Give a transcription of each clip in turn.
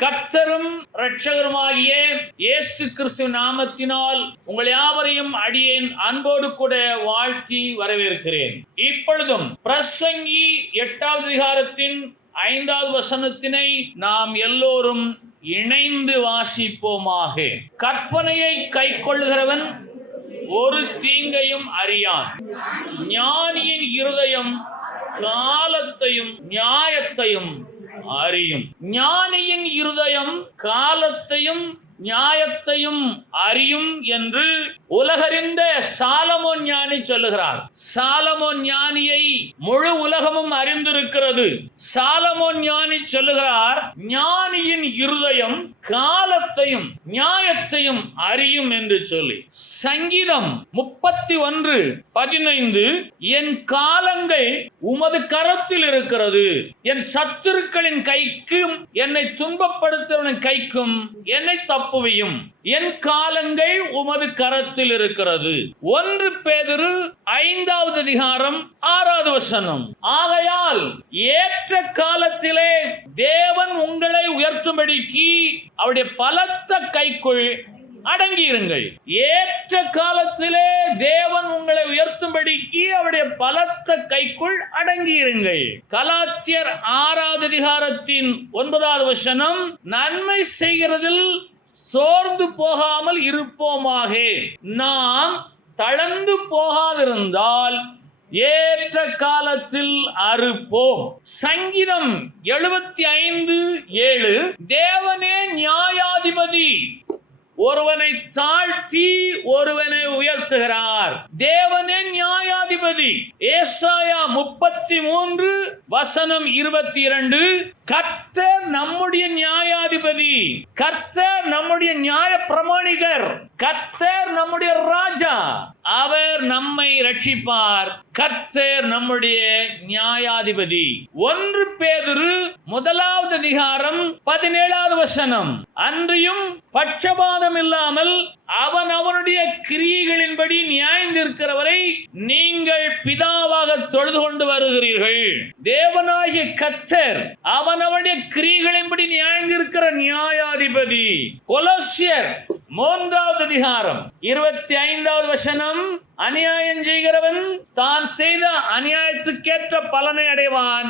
கர்த்தரும் இரட்சகருமாகிய இயேசு கிறிஸ்து நாமத்தினால் உங்கள் யாவரையும் அடியேன் அன்போடு கூட வாழ்த்தி வரவேற்கிறேன். இப்பொழுதும் பிரசங்கி 8வது அதிகாரத்தின் 5வது வசனத்தினை நாம் எல்லோரும் இணைந்து வாசிப்போமாக. கற்பனையை கைக்கொள்ளுகிறவன் ஒரு தீங்கையும் அறியான். ஞானியின் இருதயம் காலத்தையும் நியாயத்தையும் அறியும். ஞானியின் இருதயம் காலத்தையும் நியாயத்தையும் அறியும் என்று உலகறிந்த சாலமோன் ஞானி சொல்லுகிறார். சாலமோன் ஞானியை முழு உலகமும் அறிந்திருக்கிறது. சாலமோன் ஞானி சொல்லுகிறார், ஞானியின் இருதயம் காலத்தையும் நியாயத்தையும் அறியும் என்று சொல்லி. சங்கீதம் 31:15 என் காலங்கள் உமது கரத்தில் இருக்கிறது, என் சத்துருக்களின் கைக்கும் என்னை துன்பப்படுத்துவனின் கைக்கும் என்னை தப்புவியும். என் காலங்கள் உமது கரத்தில் இருக்கிறது. 1 பேதுரு 5வது அதிகாரம் 6வது வசனம். ஆகையால் ஏற்ற காலத்திலே தேவன் உங்களை உயர்த்தும்படிக்கு அவருடைய பலத்த கைக்குள் அடங்கியிருங்கள். ஏற்ற காலத்திலே தேவன் உங்களை உயர்த்தும்படிக்கு அவருடைய பலத்த கைக்குள் அடங்கியிருங்கள். கலாத்தியர் 6வது அதிகாரத்தின் 9வது வசனம், நன்மை செய்கிறதில் சோர்ந்து போகாமல் இருப்போமாக, நாம் தளர்ந்து போகாதிருந்தால் ஏற்ற காலத்தில் அறுப்போம். சங்கீதம் 75:7 தேவனே நியாயாதிபதி, ஒருவனை தாழ்த்தி ஒருவனை உயர்த்துகிறார். தேவனே நியாயாதிபதி. ஏசாயா 33:22 கர்த்தர் நம்முடைய நியாயாதிபதி, கர்த்தர் நம்முடைய நியாய பிரமாணிகர், கர்த்தர் நம்முடைய ராஜா, அவர் நம்மை ரட்சிப்பார், கர்த்தர் நம்முடைய நியாயாதிபதி. 1 பேதுரு 1வது அதிகாரம் 17வது வசனம், அன்றியும் பட்சபாதம் இல்லாமல் அவன் அவனுடைய கிரியைகளின்படி நியாயந்திருக்கிறவரை நீங்கள் பிதாவாக தொழுது கொண்டு வருகிறீர்கள். தேவனாகிய கர்த்தர் அவன் அவனுடைய கிரியைகளின்படி நியாயந்திருக்கிற நியாயாதிபதி. கொலோசியர் 3வது அதிகாரம் 25வது வசனம், அநியாயம் செய்கிறவன் தான் செய்த அநியாயத்துக்கேற்ற பலனை அடைவான்,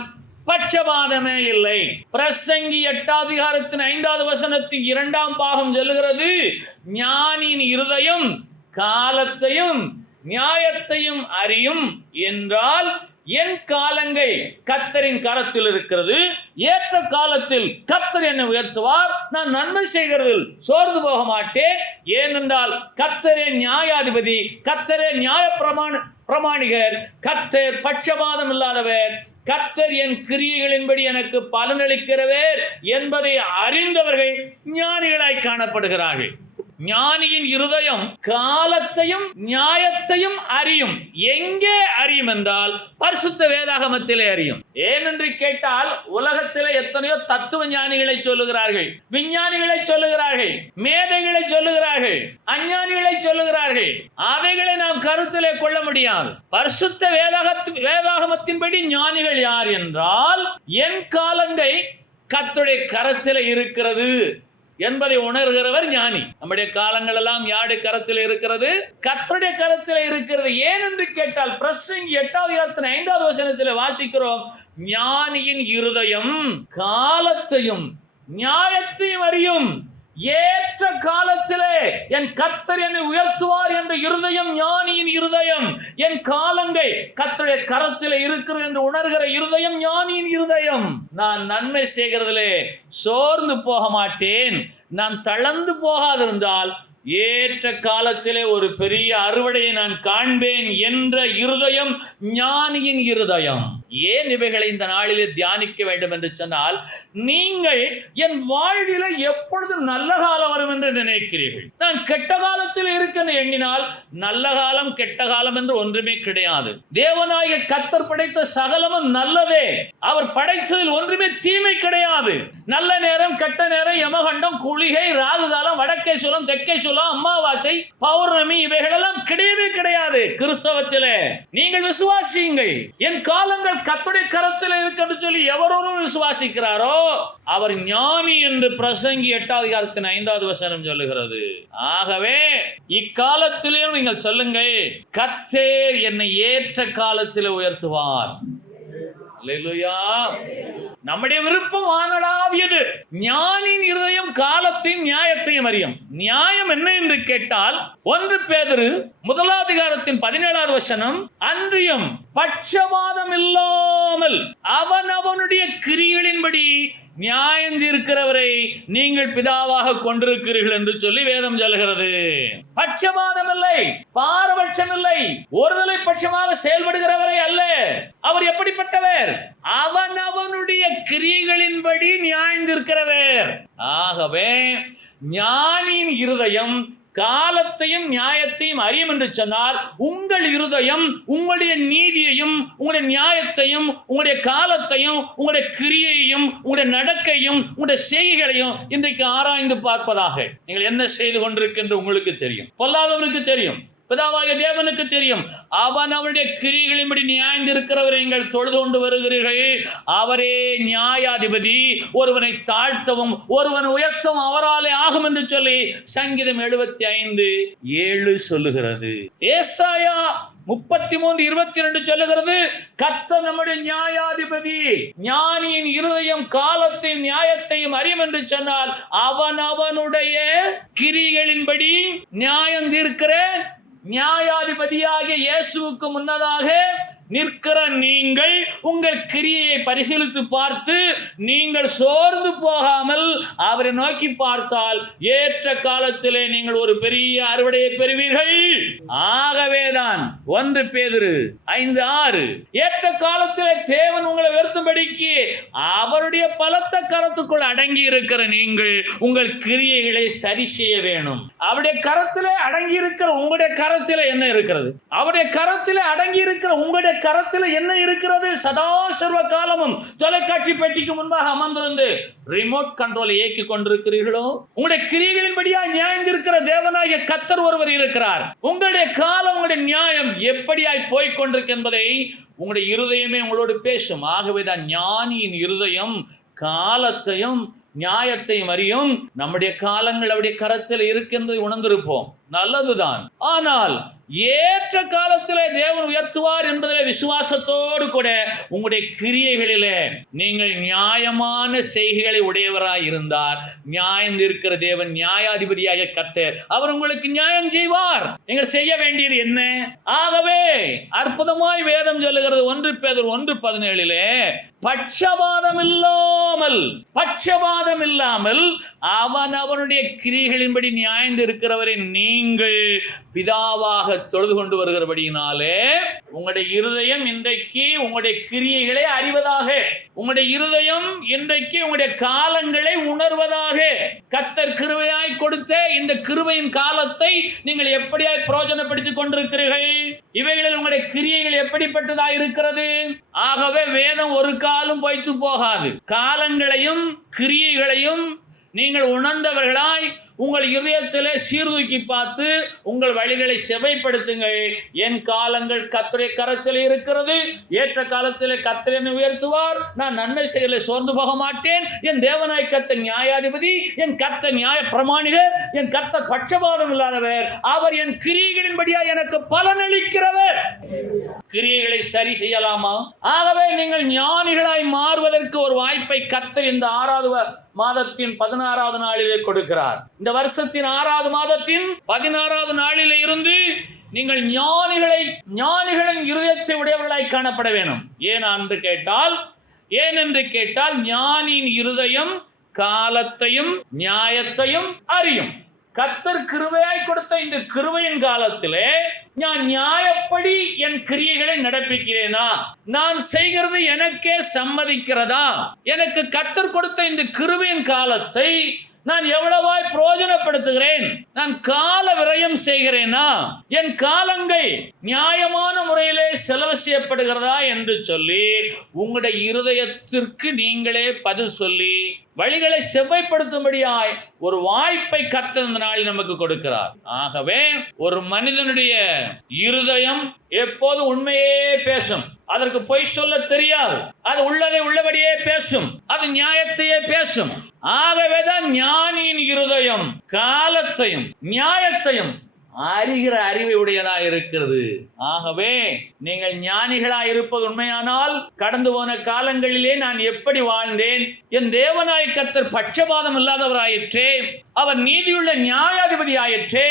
பட்சபாதமே இல்லை. பிரசங்கி 8வது அதிகாரத்தின் 5வது வசனத்தின் 2ஆம் பாகம் சொல்லுகிறது, ஞானியின் இருதயம் காலத்தையும் நியாயத்தையும் அறியும் என்றால் என் காலங்கள் கர்த்தரின் கரத்தில் இருக்கிறது. ஏற்ற காலத்தில் கர்த்தர் என்னை உயர்த்துவார். நான் நன்மை செய்கிறதில் சோர்ந்து போக மாட்டேன். ஏனென்றால் கர்த்தரே நியாயாதிபதி, கர்த்தரே நியாய பிரமாணிகர், கர்த்தர் பட்சபாதம் இல்லாதவர், கர்த்தர் என் கிரியைகளின்படி எனக்கு பலனளிக்கிறவர் என்பதை அறிந்தவர்கள் ஞானிகளாய் காணப்படுகிறார்கள். ஞானியின் இருதயம் காலத்தையும் நியாயத்தையும் அறியும். எங்கே அறியும் என்றால் பரிசுத்த வேதாகமத்திலே அறியும். ஏனென்று கேட்டால் உலகத்திலே எத்தனையோ தத்துவ ஞானிகளை சொல்லுகிறார்கள், விஞ்ஞானிகளை சொல்லுகிறார்கள், மேதைகளை சொல்லுகிறார்கள், அஞ்ஞானிகளை சொல்லுகிறார்கள். அவைகளை நாம் கருத்திலே கொள்ள முடியாது. பரிசுத்த வேதாகமத்தின்படி ஞானிகள் யார் என்றால், என் காலங்கள் கர்த்தருடைய கரத்திலே இருக்கிறது என்பதை உணர்கிறவர் ஞானி. நம்முடைய காலங்கள் எல்லாம் யாருடைய கரத்தில் இருக்கிறது? கர்த்தருடைய கரத்தில் இருக்கிறது. ஏனென்று கேட்டால் பிரசங்கி 8வது அதிகாரத்தின் 5வது வசனத்தில் வாசிக்கிறோம், ஞானியின் இருதயம் காலத்தையும் நியாயத்தையும் அறியும். ஏற்ற காலத்திலே என் கர்த்தர் என்னை உயர்த்துவார் என்ற இருதயம் ஞானியின் இருதயம். என் காலங்கள் கர்த்தருடைய கரத்திலே இருக்கிறது என்று உணர்கிற இருதயம் ஞானியின் இருதயம். நான் நன்மை செய்கிறதிலே சோர்ந்து போக மாட்டேன், நான் தளர்ந்து போகாதிருந்தால் ஏற்ற காலத்திலே ஒரு பெரிய அறுவடையை நான் காண்பேன் என்ற இருதயம் ஞானியின் இருதயம். ஏன் இவைகளை இந்த நாளிலே தியானிக்க வேண்டும் என்று சொன்னால், நீங்கள் என் வாழ்வில எப்பொழுதும் நல்ல காலம் வரும் என்று நினைக்கிறீர்கள். நான் கெட்ட காலத்தில் இருக்கிற எண்ணினால் நல்ல காலம் கெட்ட காலம் என்று ஒன்றுமே கிடையாது. தேவனாகிய கர்த்தர் படைத்த சகலமும் நல்லதே. அவர் படைத்ததில் ஒன்றுமே தீமை கிடையாது. நல்ல நேரம் கெட்ட நேரம் யமகண்டம், குளிகை, ராகுகாலம், வடக்கே சூலம், தெற்கே சூலம், அமாவாசை, பௌர்ணமி இவைகளெல்லாம் கிடையவே கிடையாது கிறிஸ்தவத்திலே. நீங்கள் விசுவாசியுங்கள். என் காலங்கள் கர்த்தருடைய கரத்தில் இருக்கு சொல்லி எவரொரு விசுவாசிக்கிறாரோ அவர் ஞானி என்று பிரசங்கி 8:5 சொல்லுகிறது. ஆகவே இக்காலத்திலேயும் நீங்கள் சொல்லுங்கள், கர்த்தர் என்னை ஏற்ற காலத்தில் உயர்த்துவார். அல்லேலூயா. நம்முடைய விருப்பம் வானளாவியது. ஞானியின் இருதயம் காலத்தையும் நியாயத்தையும் அறியும். நியாயம் என்ன என்று கேட்டால் 1 பேதுரு 1:17 அன்றியும் பட்சபாதம் இல்லாமல் அவனவனுடைய கிரியைகளின்படி நியாயம் தீர்க்கிறவரை நீங்கள் பிதாவாக கொண்டிருக்கிறீர்கள் என்று சொல்லி வேதம் சொல்கிறது. பட்சபாதம் இல்லை, பாரபட்சம் இல்லை, ஒருதலை பட்சமாக செயல்படுகிறவரை அல்ல. அவர் எப்படிப்பட்டவர்? அவனவனுடைய கிரியைகளின்படி நியாயம் தீர்க்கிறவர். ஆகவே ஞானியின் இருதயம் காலத்தையும் நியாயத்தையும் அறியும் என்று சொன்னால், உங்கள் இருதயம் உங்களுடைய நீதியையும் உங்களுடைய நியாயத்தையும் உங்களுடைய காலத்தையும் உங்களுடைய கிரியையையும் உங்களுடைய நடக்கையும் உங்களுடைய செய்கைகளையும் இன்றைக்கு ஆராய்ந்து பார்ப்பதாக. நீங்கள் என்ன செய்து கொண்டிருக்கின்ற உங்களுக்கு தெரியும், பொல்லாதவனுக்கு தெரியும், பிதாவாகிய தேவனுக்கு தெரியும். அவன் அவருடைய கிரியைகளின்படி நியாயந்திருக்கிறவரை நீங்கள் தொழுது கொண்டு வருகிறீர்கள். அவரே நியாயாதிபதி. ஒருவனை தாழ்த்தவும் ஒருவன் உயர்த்தவும் அவராலே ஆகும் என்று சொல்லி சங்கீதம் 75:7 சொல்லுகிறது. ஏசாயா 33:22 சொல்லுகிறது, கர்த்தர் நம்முடைய நியாயாதிபதி. ஞானியின் இருதயம் காலத்தையும் நியாயத்தையும் அறியும் என்று சொன்னால், அவன் அவனுடைய கிரிகளின்படி நியாயம் தீர்க்கிற நியாயாதிபதியாகிய இயேசுவுக்கு முன்னதாக நிற்கிற நீங்கள் உங்கள் கிரியையை பரிசீலித்து பார்த்து நீங்கள் சோர்ந்து போகாமல் அவரை நோக்கி பார்த்தால் ஏற்ற காலத்திலே நீங்கள் ஒரு பெரிய அறுவடையை பெறுவீர்கள். ஆகவேதான் 1 பேதுரு 5:6 ஏற்ற காலத்திலே தேவன் உங்களை வெறுத்தும்படிக்கு அவருடைய பலத்த கரத்துக்குள் அடங்கி இருக்கிற நீங்கள் உங்கள் கிரியைகளை சரி செய்ய வேணும். அவருடைய கரத்திலே அடங்கி இருக்கிற உங்களுடைய கரத்திலே என்ன இருக்கிறது? அவருடைய கரத்திலே அடங்கி இருக்கிற உங்களுடைய கரத்தில் என்ன இருக்கிறது? சதா சர்வ காலமும் தொலைக்காட்சி பெட்டிக்கு முன்பாக அமர்ந்திருந்து ரிமோட் கண்ட்ரோலை இயக்கி கொண்டிருக்கிறீர்களோ? உங்களுடைய கிரியைகளின்படியா நியாயம் இருக்கிற தேவனாகிய கர்த்தர் ஒருவர் இருக்கிறார். உங்களுடைய காலம் உங்களுடைய நியாயம் எப்படியாய் போய்க் கொண்டிருக்கு என்பதை உங்களுடைய இருதயமே உங்களோடு பேசும். ஆகவேதான் ஞானியின் இருதயம் காலத்தையும் நியாயத்தையும் அறியும். நம்முடைய காலங்கள் அவருடைய கரத்தில் இருக்கின்றதை உணர்ந்திருப்போம், நல்லதுதான். ஆனால் ஏற்ற காலத்திலே தேவன் உயர்த்துவார் என்பதிலே விசுவாசத்தோடு கூட உங்களுடைய கிரியைகளிலே நீங்கள் நியாயமான செய்கைகளை உடையவராய் இருந்தார், நியாயம் இருக்கிற தேவன் நியாயாதிபதியாக கர்த்தர் அவர் உங்களுக்கு நியாயம் செய்வார். நீங்கள் செய்ய வேண்டியது என்ன? ஆகவே அற்புதமாய் வேதம் சொல்லுகிறது 1 பேதுரு 1:17 பட்சபாதம் இல்லாமல் அவன் அவனுடைய கிரியைகளின்படி நியாயம் இருக்கிறவரை நீங்கள் பிதாவாக தொழுது கொண்டு வருகிறபடியினாலே உங்களுடைய இருதயம் இன்றைக்கு உங்களுடைய கிரியைகளை அறிவதாக, உங்களுடைய இருதயம் இன்றைக்கு உங்களுடைய காலங்களை உணர்வதாக. கர்த்தர் கிருபையாய் கொடுத்த இந்த கிருபையின் காலத்தை நீங்கள் எப்படியாய் பிரயோஜனப்படுத்திக் கொண்டிருக்கிறீர்கள்? இவைகளில் உங்களுடைய கிரியைகள் எப்படிப்பட்டதாக இருக்கிறது? ஆகவே வேதம் ஒரு காலம் பொய்த்து போகாது. காலங்களையும் கிரியைகளையும் நீங்கள் உணர்ந்தவர்களாய் உங்கள் இருதயத்திலே சீர்தூக்கி பார்த்து உங்கள் வழிகளை செவைப்படுத்துங்கள். என் காலங்கள் கர்த்தருடைய கரத்தில் இருக்கிறது. ஏற்ற காலத்திலே கர்த்தர் என்னை உயர்த்துவார். நான் நன்மை செய்யலை சோர்ந்து போக மாட்டேன். என் தேவனாய் கர்த்தர் நியாயாதிபதி, என் கர்த்தர் நியாய பிரமாணிகர், என் கர்த்தர் பட்சபாதம் இல்லாதவர், அவர் என் கிரியைகளின்படியா எனக்கு பலனளிக்கிறவர். கிரியைகளை சரி செய்யலாமா? ஆகவே நீங்கள் ஞானிகளாய் மாறுவதற்கு ஒரு வாய்ப்பை கர்த்தர் இந்த 6வது மாதத்தின் 16வது நாளிலே கொடுக்கிறார். இந்த வருஷத்தின் 6வது மாதத்தின் 16வது நாளிலே இருந்து நீங்கள் ஞானிகளின் இருதயத்தை உடையவர்களாய் காணப்பட வேணும். ஏனென்று கேட்டால் ஞானியின் இருதயம் காலத்தையும் நியாயத்தையும் அறியும். கர்த்தர் கிருபையாய் கொடுத்த இந்த கிருபையின் காலத்திலே நான் நியாயப்படி என் கிரியைகளை நடப்பிக்கிறேனா? நான் செய்கிறது எனக்கே சம்மதிக்கிறதா? எனக்கு கர்த்தர் கொடுத்த இந்த கிருபையின் காலத்தை நான் எவ்வளவாய் பிரயோஜனப்படுத்துகிறேன்? நான் கால விரயம் செய்கிறேனா, என் காலங்கள் நியாயமான முறையிலே செலவு செய்யப்படுகிறதா என்று சொல்லி உங்களுடைய இருதயத்திற்கு நீங்களே பதில் சொல்லி வழிகளை செவ்வாய்ப்படுத்தும்படியாய் ஒரு வாய்ப்பை கர்த்தர் இந்த நாளில் நமக்கு கொடுக்கிறார். ஆகவே ஒரு மனிதனுடைய இருதயம் எப்போது உண்மையே பேசும். அதற்கு பொய் சொல்ல தெரியாது. அது உள்ளதை உள்ளபடியே பேசும். அது நியாயத்தையே பேசும். ஆகவேதான் ஞானியின் இருதயம் காலத்தையும் நியாயத்தையும் அறிகிற அறிவை உடையதா இருக்கிறது. ஆகவே நீங்கள் ஞானிகளாய் இருப்பது உண்மையானால், கடந்து போன காலங்களிலே நான் எப்படி வாழ்ந்தேன், என் தேவனாய கர்த்தர் பட்சபாதம் இல்லாதவராயிற்றே, அவர் நீதியுள்ள நியாயாதிபதி ஆயிற்றே,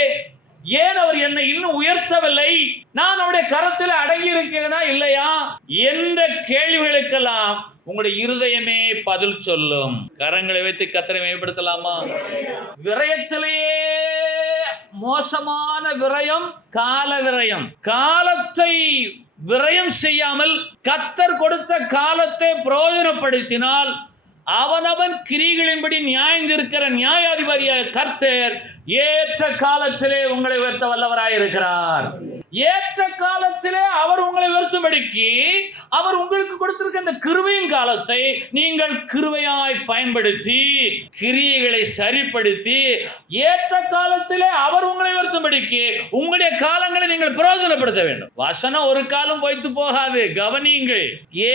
ஏன் அவர் என்னை இன்னும் உயர்த்தவில்லை, நான் அவருடைய கரத்தில் அடங்கி இருக்கிறேனா இல்லையா என்ற கேள்விகளுக்கெல்லாம் உங்களுடைய இருதயமே பதில் சொல்லும். கரங்களை வைத்து கர்த்தரை மேம்படுத்தலாமா? விரயத்திலேயே மோசமான விரயம் கால விரயம். காலத்தை விரயம் செய்யாமல் கர்த்தர் கொடுத்த காலத்தை பிரயோஜனப்படுத்தினால் அவனவன் கிரிகளின்படி நியாயந்திருக்கிற நியாயாதிபதியாக கர்த்தர் ஏற்ற காலத்திலே உங்களை உயர்த்த வல்லவராயிருக்கிறார். ஏற்ற காலத்திலே அவர் உங்களை உயர்த்தும்படிக்கு அவர் உங்களுக்கு கொடுத்திருக்க இந்த கிருபையின் காலத்தை நீங்கள் கிருபையாய் பயன்படுத்தி கிரியைகளை சரிப்படுத்தி ஏற்ற காலத்திலே அவர் உங்களை உயர்த்தும்படிக்கு உங்களுடைய காலங்களை நீங்கள் பிரயோஜனப்படுத்த வேண்டும். வசனம் ஒரு காலம் பொய்த்து போகாது. கவனியுங்கள்.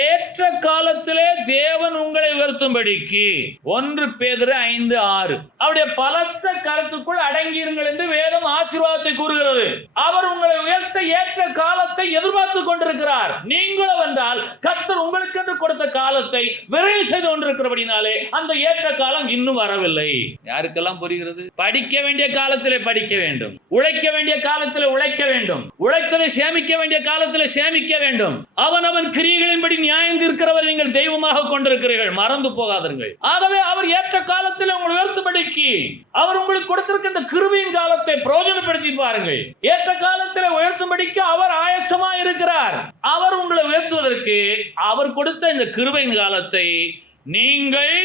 ஏற்ற காலத்திலே தேவன் உங்களை உயர்த்தும்படிக்கு 1 பேதுரு 5:6 அவருடைய பலத்த கருத்துக்குள் அடங்கியிருங்கள் என்று வேதம் ஆசீர்வாதத்தை கூறுகிறது. அவர் உங்களை உயர்த்த ஏற்ற காலத்தை எதிர்பார்த்து கொண்டிருக்கிறார். நீங்களும் என்றால் கர்த்தர் உங்களுக்கு என்று கொடுத்த காலத்தை விரைவு செய்து கொண்டிருக்கிறபடினாலே அந்த ஏற்ற காலம் இன்னும் வரவில்லை. யாருக்கெல்லாம் புரிகிறது? படிக்க வேண்டிய காலத்திலே படிக்க வேண்டும், உழைக்க வேண்டிய காலத்திலே உழைக்க வேண்டும், உழைத்ததை சேமிக்க வேண்டிய காலத்திலே சேமிக்க வேண்டும். அவன் கிரியைகளின்படி நியாயம் தீர்க்கிறவர் நீங்கள் தெய்வமாக கொண்டிருக்கிறீர்கள், மறந்து போகாதீர்கள். ஆகவே அவர் ஏற்ற காலத்தில் உங்களை உயர்த்தும்படிக்கு அவர் உங்களுக்கு கொடுத்திருக்க இந்த கிருபையின் காலத்தை பிரயோஜனப்படுத்தி பாருங்கள். ஏற்ற காலத்தில் உயர்த்தும்படிக்கு அவர் ஆயத்தமா இருக்கிறார். அவர் உங்களை உயர்த்துவதற்கு அவர் கொடுத்த இந்த கிருபையின் காலத்தை நீங்கள்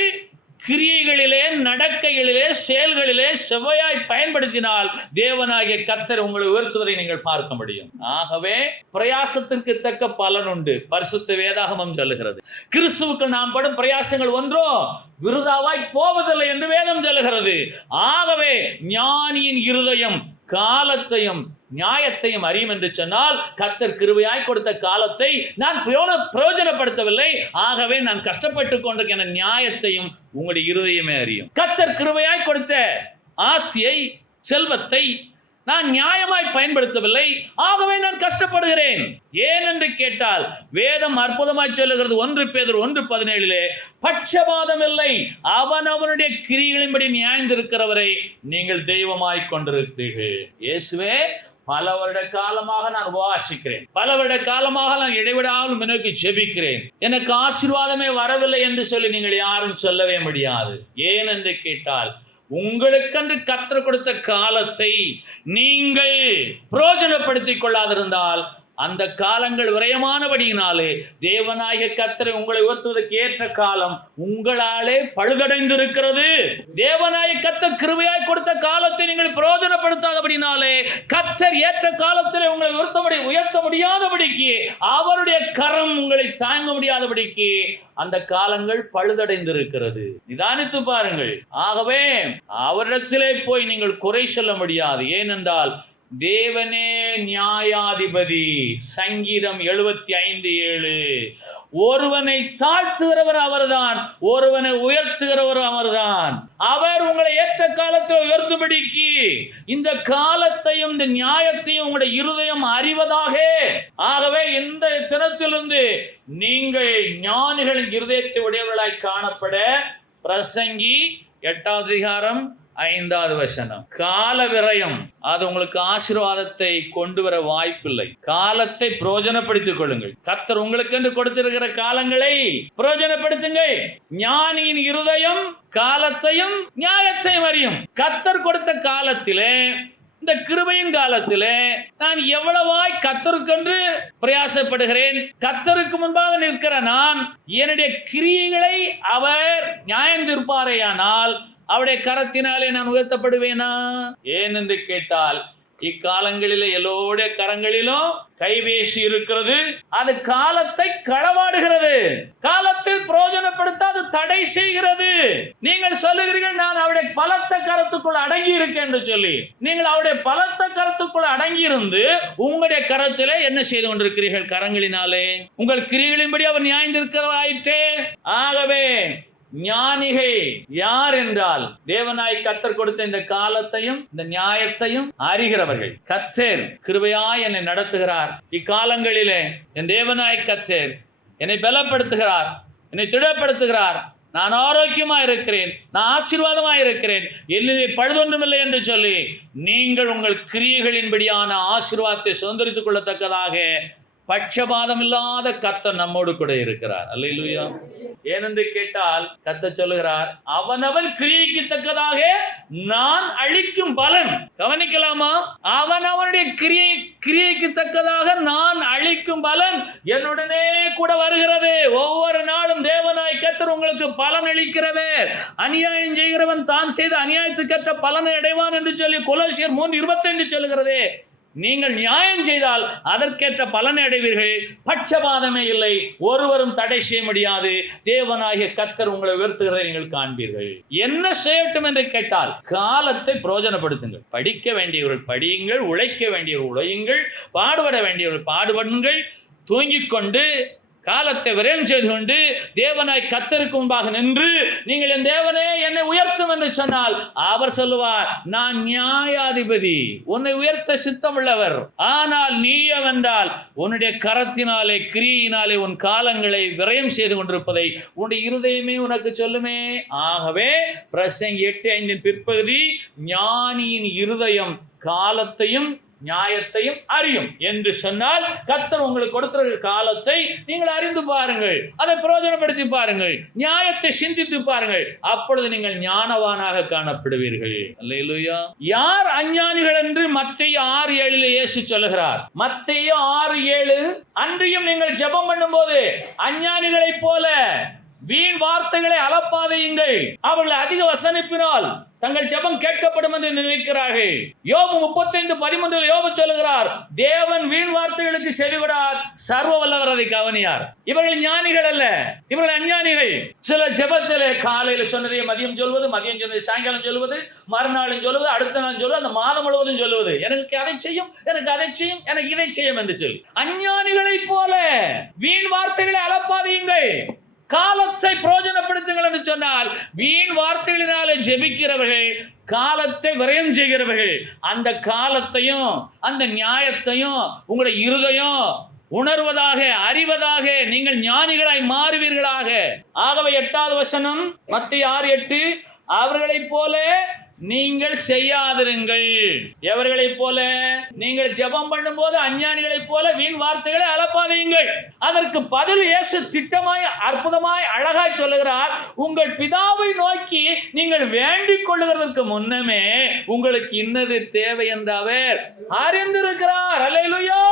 கிரியைகளிலே, நடக்கைகளிலே, செயல்களிலே செவ்வையாய் பயன்படுத்தினால் தேவனாகிய கர்த்தர் உங்களை உயர்த்துவதை நீங்கள் பார்க்க முடியும். ஆகவே பிரயாசத்திற்கு தக்க பலன் உண்டு. பரிசுத்த வேதாகமம் சொல்லுகிறது. கிறிஸ்துவுக்கு நாம் படும் பிரயாசங்கள் ஒன்றோ விருதாவாய் போவதில்லை என்று வேதம் சொல்லுகிறது. ஆகவே ஞானியின் இருதயம் காலத்தையும் நியாயத்தையும் அறியும் என்று சொன்னால் கர்த்தர் கிருபையாய் கொடுத்த காலத்தை நான் பிரயோஜனப்படுத்தவில்லை. ஆகவே நான் கஷ்டப்பட்டு கொண்டிருக்கிற நியாயத்தையும் உங்களுடைய இருதயமே அறியும். கர்த்தர் கிருபையாய் கொடுத்த ஆசியை, செல்வத்தை நான் நியாயமாய் பயன்படுத்தவில்லை. ஆகவே நான் கஷ்டப்படுகிறேன். ஏன் என்று கேட்டால் வேதம் அற்புதமாய் சொல்லுகிறது. 1 பேதுரு 1:17 பட்சபாதம் இல்லை, அவனவனுடைய கிரியைகளின்படி நியாயந்திருக்கிறவரை நீங்கள் தெய்வமாய் கொண்டிருக்கிறீர்கள். இயேசுவே, பல வருட காலமாக நான் உபவாசிக்கிறேன், பல வருட காலமாக நான் இடைவிடாமல் நோக்கி ஜெபிக்கிறேன், எனக்கு ஆசீர்வாதமே வரவில்லை என்று சொல்லி நீங்கள் யாரும் சொல்லவே முடியாது. ஏன் என்று கேட்டால் உங்களுக்கென்று கர்த்தர் கொடுத்த காலத்தை நீங்கள் பிரயோஜனப்படுத்திக் கொள்ளாதிருந்தால் அந்த காலங்கள் விரயமானபடியினாலே தேவனாகிய கர்த்தரை உங்களை உயர்த்துவதற்கு ஏற்ற காலம் உங்களாலே பழுதடைந்திருக்கிறது. தேவனாகிய கர்த்தர் கிருபையாய் கொடுத்த காலத்தை நீங்கள் பிரயோஜனப்படுத்தாதபடினாலே கர்த்தர் ஏற்ற காலத்திலே உங்களை உயர்த்த முடியாதபடிக்கு, அவருடைய கரம் உங்களை தாங்க முடியாதபடிக்கு அந்த காலங்கள் பழுதடைந்திருக்கிறது. நிதானித்து பாருங்கள். ஆகவே அவரிடத்திலே போய் நீங்கள் குறை சொல்ல முடியாது. ஏனென்றால் தேவனே நியாயாதிபதி. சங்கீதம் 75:7 ஒருவனை தாழ்த்துகிறவர் அவர்தான், ஒருவனை உயர்த்துகிறவர் அவர்தான். அவர் உங்களை ஏற்ற காலத்தில் உயர்த்தும்படிக்கு இந்த காலத்தையும் இந்த நியாயத்தையும் உங்களுடைய இருதயம் அறிவதாக. ஆகவே இந்த தினத்திலிருந்து நீங்கள் ஞானிகளின் இருதயத்தை உடையவர்களாய் காணப்பட பிரசங்கி 8:5 கால விரயம் அது உங்களுக்கு ஆசீர்வாதத்தை கொண்டு வர வாய்ப்பில்லை. காலத்தை பிரயோஜனப்படுத்திக் கொள்ளுங்கள். கர்த்தர் உங்களுக்கு என்று கொடுத்திருக்கிற காலங்களை பிரயோஜனப்படுத்துங்கள். ஞானியின் இருதயம் காலத்தையும் நியாயத்தையும் அறியும். கர்த்தர் கொடுத்த காலத்திலே, இந்த கிருபையின் காலத்திலே நான் எவ்வளவாய் கர்த்தருக்கென்று பிரயாசப்படுகிறேன். கர்த்தருக்கு முன்பாக நிற்கிற நான் என்னுடைய கிரியைகளை அவர் நியாயம் தீர்ப்பாரேயானால் அவருடைய கரத்தினாலே நான் உயர்த்தப்படுவேனா? ஏன் என்று கேட்டால், இக்காலங்களிலே எல்லோருடைய கரங்களிலும் கைபேசி இருக்கிறது. அது காலத்தை களவாடுகிறது, காலத்தை பிரயோஜனப்படுத்த அது தடை செய்கிறது. நீங்கள் சொல்லுகிறீர்கள், நான் அவருடைய பலத்த கரத்துக்குள் அடங்கி இருக்கேன் என்று சொல்லி. நீங்கள் அவருடைய பலத்த கரத்துக்குள் அடங்கி இருந்து உங்களுடைய கரத்திலே என்ன செய்து கொண்டிருக்கிறீர்கள்? கரங்களினாலே உங்கள் கிரியைகளின்படி அவர் நியாயந்திருக்கிறவராயிற்றே. ஆகவே ஞானிகள் யார் என்றால், தேவனாய் கர்த்தர் கொடுத்த இந்த காலத்தையும் இந்த நியாயத்தையும் அறிகிறவர்கள். கர்த்தர் கிருபையாய் என்னை நடத்துகிறார். இக்காலங்களிலே என் தேவனாய் கர்த்தர் என்னை பலப்படுத்துகிறார், என்னை திடப்படுத்துகிறார். நான் ஆரோக்கியமா இருக்கிறேன், நான் ஆசீர்வாதமா இருக்கிறேன், என்னிலே பழுதொன்றுமில்லை என்று சொல்லி நீங்கள் உங்கள் கிரியைகளின்படியான ஆசீர்வாதத்தை சுதந்திரித்துக் கொள்ளத்தக்கதாக பட்சபாதம் இல்லாத கர்த்தர் நம்மோடு கூட இருக்கிறார். அல்லேலூயா. ஏனென்று கேட்டால், கர்த்தர் சொல்லுகிறார், அவனவன் கிரியைக்கு தக்கதாக நான் அளிக்கும் பலன். கவனிக்கலாமா? அவனவனுடைய கிரியைக்கு தக்கதாக நான் அளிக்கும் பலன் என்னுடனே கூட வருகிறது. ஒவ்வொரு நாளும் தேவனாய் கர்த்தர் உங்களுக்கு பலன் அளிக்கிறவர். அநியாயம் செய்கிறவன் தான் செய்த அநியாயத்துக்கேற்ற பலனை அடைவான் என்று சொல்லி கொலோசியர் 3:25 சொல்லுகிறது. நீங்கள் நியாயம் செய்தால் அதற்கேற்ற பலனை அடைவீர்கள். பட்சபாதமே இல்லை, ஒருவரும் தடை செய்ய முடியாது. தேவனாகிய கர்த்தர் உங்களை உயர்த்துகிறதை நீங்கள் காண்பீர்கள். என்ன செய்யட்டும் என்று கேட்டால், காலத்தை பிரயோஜனப்படுத்துங்கள். படிக்க வேண்டியவர்கள் படியுங்கள், உழைக்க வேண்டியவர்கள் உழையுங்கள், பாடுபட வேண்டியவர்கள் பாடுபடுங்கள். தூங்கிக் கொண்டு காலத்தை விரயம் செய்து கொண்டு தேவனாய் கர்த்தருக்கு முன்பாக நின்று நீங்கள் என் தேவனே என்னை உயர்த்தும் என்று சொன்னால், அவர் சொல்லுவார், நான் நியாயாதிபதி, உன்னை உயர்த்த சித்தம் உள்ளவர். ஆனால் நீ அவென்றால் உன்னுடைய கரத்தினாலே கிரியினாலே உன் காலங்களை விரயம் செய்து கொண்டிருப்பதை உன்னுடைய இருதயமே உனக்கு சொல்லுமே. ஆகவே பிரசங்கி 8:5 பிற்பகுதி, ஞானியின் இருதயம் காலத்தையும் நியாயத்தையும் அறியும் என்று சொன்னால், கர்த்தர் உங்களுக்கு கொடுத்த காலத்தை நீங்கள் அறிந்து பாருங்கள், அதை பிரயோஜனப்படுத்தி பாருங்கள், நியாயத்தை சிந்தித்து பாருங்கள். அப்பொழுது நீங்கள் ஞானவானாக காணப்படுவீர்கள். அல்லேலூயா. யார் அஞ்ஞானிகள் என்று மத்தேயு 6:7 இயேசு சொல்லுகிறார். மத்தேயு 6:7, அன்றியும் நீங்கள் ஜெபம் பண்ணும்போது அஞ்ஞானிகளைப் போல வீண் வார்த்தைகளை அலப்பாதையுங்கள், அவர்கள் அதிக வசனிப்பினால் தங்கள் ஜெபம் கேட்கப்படும் என்று நினைக்கிறார்கள். யோபு 35:13 யோபு சொல்லுகிறார், தேவன் வீண் வார்த்தைகளுக்கு செவிகொடார், சர்வ வல்லவர் அதை கவனியார். இவர்கள் ஞானிகள் அல்ல, இவர்கள் அஞ்ஞானிகள். சில ஜெபத்திலே காலையில் சொன்னதை மதியம் சொல்வது, மதியம் சொன்னதை சாயங்காலம் சொல்வது, மறுநாளும் சொல்வது, அடுத்த நாள் சொல்வது, அந்த மாதம் முழுவதும் சொல்வது, எனக்கு அதை செய்யும், எனக்கு அதை செய்யும், எனக்கு இதை செய்யும் என்று சொல்லி அஞ்ஞானிகளைப் போல வீண் வார்த்தைகளை அலப்பாதையுங்கள், காலத்தை பிரயோஜனப்படுத்துங்கள் என்று சொன்னால், வீண் வார்த்தைகளினாலே ஜெபிக்கிறவர்கள், காலத்தை விரயம் செய்கிறவர்கள், அந்த காலத்தையும் அந்த நியாயத்தையும் உங்களுடைய இருதயம் உணர்வதாக, அறிவதாக நீங்கள் ஞானிகளாய் மாறுவீர்களாக. ஆகவே 8வது வசனம் மத்தேயு 6:8, அவர்களைப் போல நீங்கள் செய்யாதிருங்கள். எவர்களைப் போல? நீங்கள் ஜெபம் பண்ணும் போது அஞ்ஞானிகளைப் போல வீண் வார்த்தைகளை அலப்பாதையுங்கள். அதற்கு பதில் இயேசு திட்டமாய், அற்புதமாய், அழகாய் சொல்லுகிறார், உங்கள் பிதாவை நோக்கி நீங்கள் வேண்டிக் கொள்ளுகிறதற்கு முன்னமே உங்களுக்கு இன்னது தேவை என்று அவர் அறிந்திருக்கிறார். அல்லேலூயா.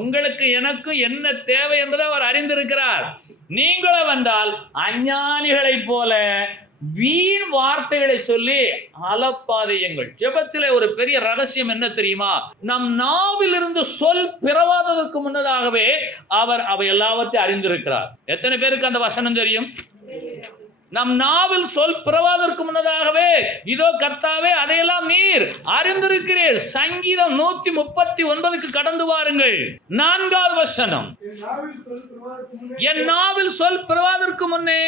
உங்களுக்கு எனக்கும் என்ன தேவை என்பதை அவர் அறிந்திருக்கிறார். நீங்களும் வந்தால் அஞ்ஞானிகளைப் போல வீண் வார்த்தைகளை சொல்லி அலப்பாதையுங்கள். ஜெபத்திலே ஒரு பெரிய ரகசியம் என்ன தெரியுமா? நம் நாவிலிருந்து சொல் பிறவாததற்கு முன்னதாகவே அவர் அவை எல்லாவற்றையும் அறிந்திருக்கிறார். எத்தனை பேருக்கு அந்த வசனம் தெரியும்? நம் நாவில் சொல் பிறவாதற்கு முன்னதாகவே இதோ கர்த்தாவே அதையெல்லாம் நீர் அறிந்திருக்கிறீர். சங்கீதம் 139க்கு கடந்து வாருங்கள். 4வது வசனம், என் நாவில் சொல் பிறவாதற்கு முன்னே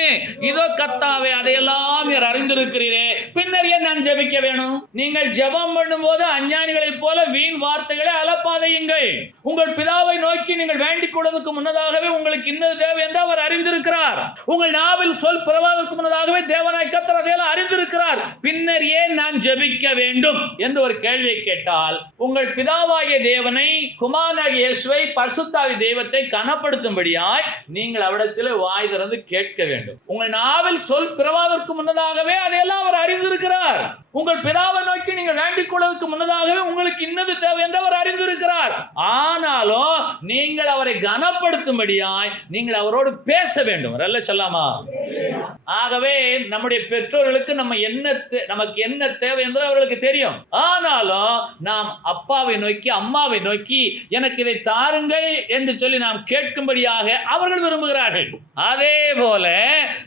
இதோ கர்த்தாவே அதையெல்லாம் நீர் அறிந்திருக்கிறீரே, பின்னர் ஏன் நான் ஜெபிக்க வேணும்? நீங்கள் ஜெபம் பண்ணும் போது அஞ்ஞானிகளைப் போல வீண் வார்த்தைகளை அலப்பாதையுங்கள். உங்கள் பிதாவை நோக்கி நீங்கள் வேண்டிக் கொள்வதற்கு முன்னதாகவே உங்களுக்கு இன்னது தேவை என்று அவர் அறிந்திருக்கிறார். உங்கள் நாவில் சொல் பிறவாதற்கு முன்னதாகவே தேவனாய் கர்த்தர் அதையெல்லாம் அறிந்திருக்கிறார். பின்னர் ஏன் நான் ஜெபிக்க வேண்டும் என்று ஒரு கேள்வியை கேட்டால், உங்கள் பிதாவாகிய தேவனை, குமாரனாகிய இயேசுவை, பரிசுத்தாவிய தெய்வத்தை கனப்படுத்தும்படியாய் நீங்கள் அவரிடத்தில் வாய் திறந்து கேட்க வேண்டும். உங்கள் நாவில் சொல் பிறவாதற்கு முன்னதாகவே அதையெல்லாம் அவர் அறிந்திருக்கிறார். உங்கள் பிதாவை நோக்கி நீங்கள் வேண்டிக் கொள்வதற்கு முன்னதாகவே உங்களுக்கு இன்னது தேவை என்று அவர் அறிந்திருக்கிறார். ஆனாலும் நீங்கள் அவரை கனப்படுத்தும்படியாய் நீங்கள் அவரோடு பேச வேண்டும். அல்ல சொல்லாமா? ஆகவே நம்முடைய பெற்றோர்களுக்கு நமக்கு என்ன தேவை என்பது அவர்களுக்கு தெரியும். ஆனாலும் நாம் அப்பாவை நோக்கி அம்மாவை நோக்கி எனக்கு இதை தாருங்கள் என்று சொல்லி நாம் கேட்கும்படியாக அவர்கள் விரும்புகிறார்கள். அதே போல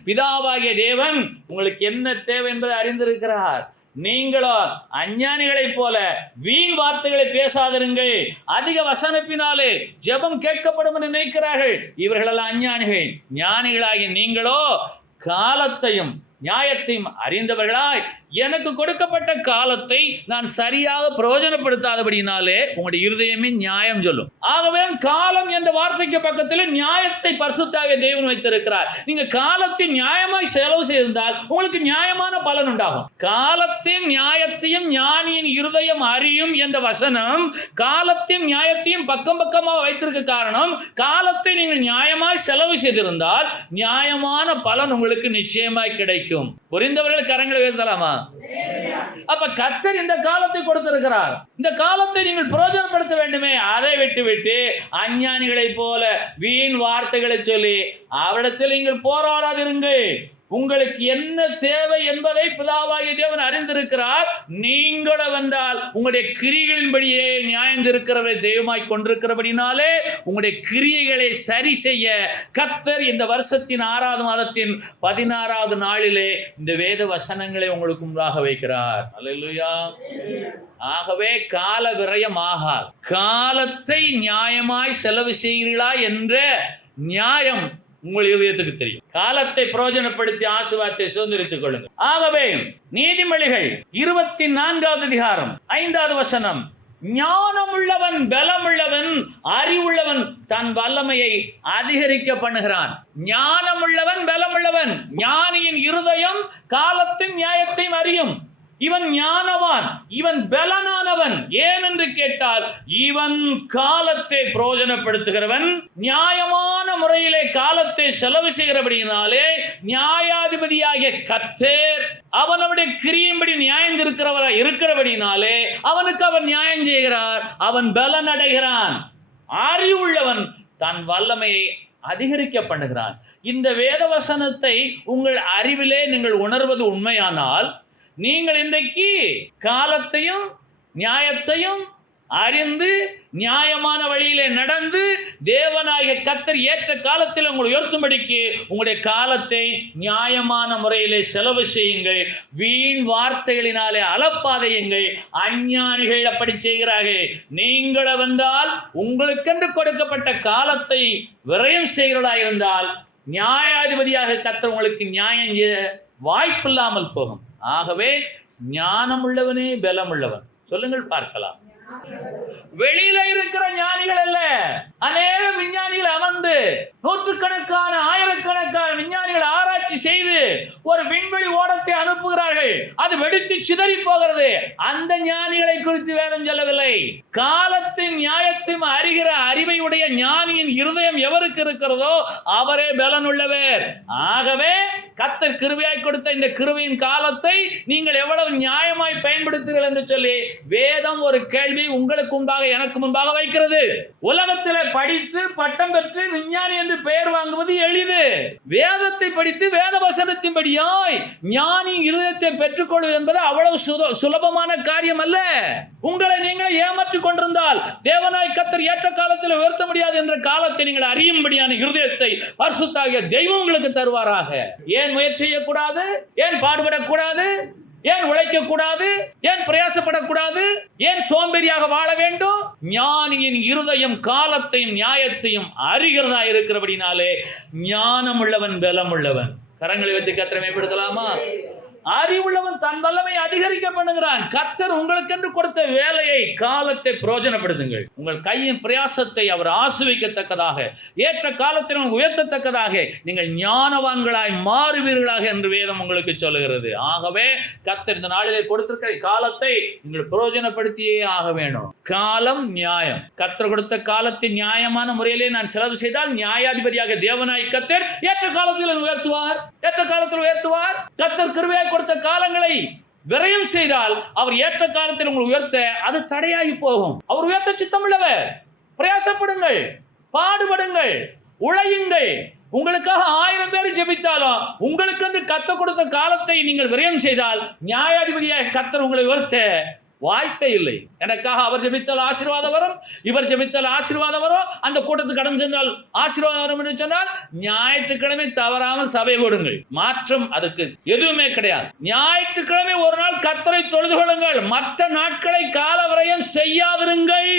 பிதாவாகிய தேவன் உங்களுக்கு என்ன தேவை என்பதை அறிந்திருக்கிறார். நீங்களோ அஞ்ஞானிகளைப் போல வீண் வார்த்தைகளை பேசாதிருங்கள். அதிக வசனப்பினாலே ஜெபம் கேட்கப்படும் என்று நினைக்கிறார்கள். இவர்களெல்லாம் அஞ்ஞானிகள். ஞானிகளாகிய நீங்களோ காலத்தையும் நியாயத்தையும் அறிந்தவர்களாய் எனக்கு கொடுக்கப்பட்ட காலத்தை நான் சரியாக பிரயோஜனப்படுத்தாதபடினாலே உங்களுடைய இருதயமே நியாயம் சொல்லும். ஆகவே காலம் என்ற வார்த்தைக்கு பக்கத்தில் நியாயத்தை பரிசுத்தாக தேவன் வைத்திருக்கிறார். நீங்க காலத்தை நியாயமாய் செலவு செய்திருந்தால் உங்களுக்கு நியாயமான பலன் உண்டாகும். காலத்தையும் நியாயத்தையும் ஞானியின் இருதயம் அறியும் என்ற வசனம் காலத்தையும் நியாயத்தையும் பக்கம் பக்கமாக வைத்திருக்க காரணம், காலத்தை நீங்கள் நியாயமாய் செலவு செய்திருந்தால் நியாயமான பலன் உங்களுக்கு நிச்சயமாய் கிடைக்கும். புரிந்தவர்கள் கரங்களை உயர்த்தலாமா? அப்ப கர்த்தர் இந்த காலத்தை கொடுத்திருக்கிறார். இந்த காலத்தை நீங்கள் பிரயோஜனப்படுத்த வேண்டுமே. அதை விட்டு அஞ்ஞானிகளைப் போல வீண் வார்த்தைகளை சொல்லி அவரிடத்தில் நீங்கள் போராடாதிருங்கள். உங்களுக்கு என்ன தேவை என்பதை பிதாவாகிய தேவன் அறிந்திருக்கிறார். நீங்களும் என்றால் உங்களுடைய கிரியைகளின்படியே நியாயந்திருக்கிறவரை தெய்வமாய் கொண்டிருக்கிறபடினாலே உங்களுடைய கிரியைகளை சரி செய்ய கர்த்தர் இந்த வருஷத்தின் 6வது மாதத்தின் 16வது நாளிலே இந்த வேத வசனங்களை உங்களுக்கு முன்பாக வைக்கிறார். அல்லேலூயா. ஆகவே கால விரயம் ஆகாது. காலத்தை நியாயமாய் செலவு செய்கிறீர்களா என்ற நியாயம் உங்கள் இதயத்துக்கு தெரியும். காலத்தை பிரயோஜனப்படுத்தி ஆசீர்வாதத்தை சுதந்திரித்துக் கொள்ளுங்கள். ஆகவே நீதிமொழிகள் 24வது அதிகாரம் 5வது வசனம், ஞானமுள்ளவன் பலமுள்ளவன் அறிவுள்ளவன் தன் வல்லமையை அதிகரிக்க பண்ணுகிறான். ஞானமுள்ளவன் பலமுள்ளவன். ஞானியின் இருதயம் காலத்தின் நியாயத்தையும் அறியும். இவன் ஞானவான், இவன் பலனானவன். ஏன் என்று கேட்டால் இவன் காலத்தை பிரயோஜனப்படுத்துகிறவன், நியாயமான முறையிலே காலத்தை செலவு செய்கிறபடியினாலே நியாயாதிபதியாகிய கர்த்தர் அவனுடைய கிரியின்படி நியாயம் இருக்கிறபடினாலே அவனுக்கு அவன் நியாயம் செய்கிறார். அவன் பலன் அடைகிறான். அறிவுள்ளவன் தன் வல்லமையை அதிகரிக்க பண்ணுகிறான். இந்த வேதவசனத்தை உங்கள் அறிவிலே நீங்கள் உணர்வது உண்மையானால் நீங்கள் இன்றைக்கு காலத்தையும் நியாயத்தையும் அறிந்து நியாயமான வழியிலே நடந்து தேவனாகிய கர்த்தர் ஏற்ற காலத்தில் உங்களை உயர்த்தும்படிக்கு உங்களுடைய காலத்தை நியாயமான முறையிலே செலவு செய்யுங்கள். வீண் வார்த்தைகளினாலே அலப்பாதையுங்கள். அஞ்ஞானிகள் அப்படி செய்கிறார்கள். நீங்கள் வென்றால் உங்களுக்கென்று கொடுக்கப்பட்ட காலத்தை விரயம் செய்கிறதாயிருந்தால் நியாயாதிபதியாக கர்த்தர் உங்களுக்கு நியாயம் செய்ய வாய்ப்பில்லாமல் போகும். ஆகவே ஞானமுள்ளவனே பலமுள்ளவன். சொல்லுங்கள் பார்க்கலாம். வெளியில இருக்கிற ஞானிகள் அல்ல, அநேக விஞ்ஞானிகள் அமர்ந்து நூற்றுக்கணக்கான ஆயிரக்கணக்கான விஞ்ஞானிகள் ஆராய்ச்சி செய்து ஒரு விண்வெளி ஓடத்தை அனுப்புகிறார்கள். அது வெடித்து சிதறி போகிறது. அந்த ஞானிகளை குறித்து வேதம் சொல்லவில்லை. காலத்தின் நியாயத்தையும் அறிகிற அறிவை உடைய ஞானியின் இருதயம் எவருக்கு இருக்கிறதோ அவரே பலனுள்ளவர். ஆகவே கர்த்தர் கிருபையாய் கொடுத்த இந்த கிருபையின் காலத்தை நீங்கள் எவ்வளவு நியாயமாய் பயன்படுத்துகிறீர்கள் என்று சொல்லி வேதம் ஒரு கேள்வி உங்களுக்கு முன்பாக எனக்கு முன்பாக வைக்கிறது. உலகத்திலே படித்து பட்டம் பெற்று விஞ்ஞானி என்று பெயர் வாங்குவது எளிது. வேதத்தை படித்து வேத வசனத்தின்படியாய் ஞானி இருதயத்தை பெற்றுக்கொள்வது என்பது அவ்வளவு சுலபமான காரியம் அல்ல. உங்களை நீங்கள் ஏமாற்றிக் கொண்டிருந்தால் தேவனாய் கர்த்தர் ஏற்ற காலத்தில் உயர்த்த முடியாது என்ற காலத்தை நீங்கள் அறியும்படியான இருதயத்தை பரிசுத்தாகிய தெய்வம் உங்களுக்கு தருவாராக. ஏன் முயற்சி செய்யக்கூடாது? ஏன் பாடுபடக்கூடாது? ஏன் உழைக்கக்கூடாது? ஏன் பிரயாசப்படக்கூடாது? ஏன் சோம்பேறியாக வாழ வேண்டும்? ஞானியின் இருதயம் காலத்தையும் நியாயத்தையும் அறிகிறதா இருக்கிறபடினாலே ஞானம் உள்ளவன் பலம் உள்ளவன். கரங்களை வைத்து கர்த்தரை மேம்படுத்தலாமா? அறிவுள்ளவன் தன் வல்லமை அதிகரிக்க பண்ணுகிறான். கர்த்தர் உங்களுக்கென்று கொடுத்த வேலையை காலத்தை பிரயோஜனப்படுத்துங்கள். உங்கள் கையின் பிரயாசத்தை அவர் ஆசீர்வதிக்கத்தக்கதாக ஏற்ற காலத்தில் உயர்த்தத்தக்கதாக நீங்கள் ஞானவான்களாய் மாறுவீர்களாக என்று வேதம் உங்களுக்கு சொல்லுகிறது. ஆகவே கர்த்தர் இந்த நாளிலே கொடுத்திருக்கிற காலத்தை நீங்கள் பிரயோஜனப்படுத்தியே ஆக வேண்டும். காலம் நியாயம். கர்த்தர் கொடுத்த காலத்தை நியாயமான முறையிலே நான் செலவு செய்தால் நியாயாதிபதியாக தேவனாய் கர்த்தர் ஏற்ற காலத்தில் உயர்த்துவார். ஏற்ற காலத்தில் உயர்த்துவார். கர்த்தர் கிருபையாய் கொடுத்த காலங்களை விரயம் செய்தால் அவர் ஏற்ற காலத்தில் உங்களை உயர்த்த அது தடையாகி போகும். அவர் உயர்த்த சித்தமுள்ளவர். பிரயாசப்படுங்கள், பாடுபடுங்கள், உழையுங்கள். உங்களுக்காக 1000 பேர் ஜெபித்தாலும் உங்களுக்கு வந்து கர்த்தர் கொடுத்த காலத்தை நீங்கள் விரயம் செய்தால் நியாயாதிபதியாக கர்த்தர் உங்களை உயர்த்த வாய்ப்பே இல்லை. எனக்காக அவர் ஜெபித்தால் ஆசீர்வாதம் வரும், இவர் ஜெபித்தால் ஆசீர்வாதம் வரும், அந்த கூட்டத்துக்கு கடந்து சென்றால் ஆசீர்வாதம் வரும் என்று சொன்னால் ஞாயிற்றுக்கிழமை தவறாமல் சபை கொடுங்கள். மாற்றம் அதுக்கு எதுவுமே கிடையாது. ஞாயிற்றுக்கிழமை ஒரு நாள் கர்த்தரை தொழுது கொள்ளுங்கள், மற்ற நாட்களை காலவரையம் செய்யாதிருங்கள்.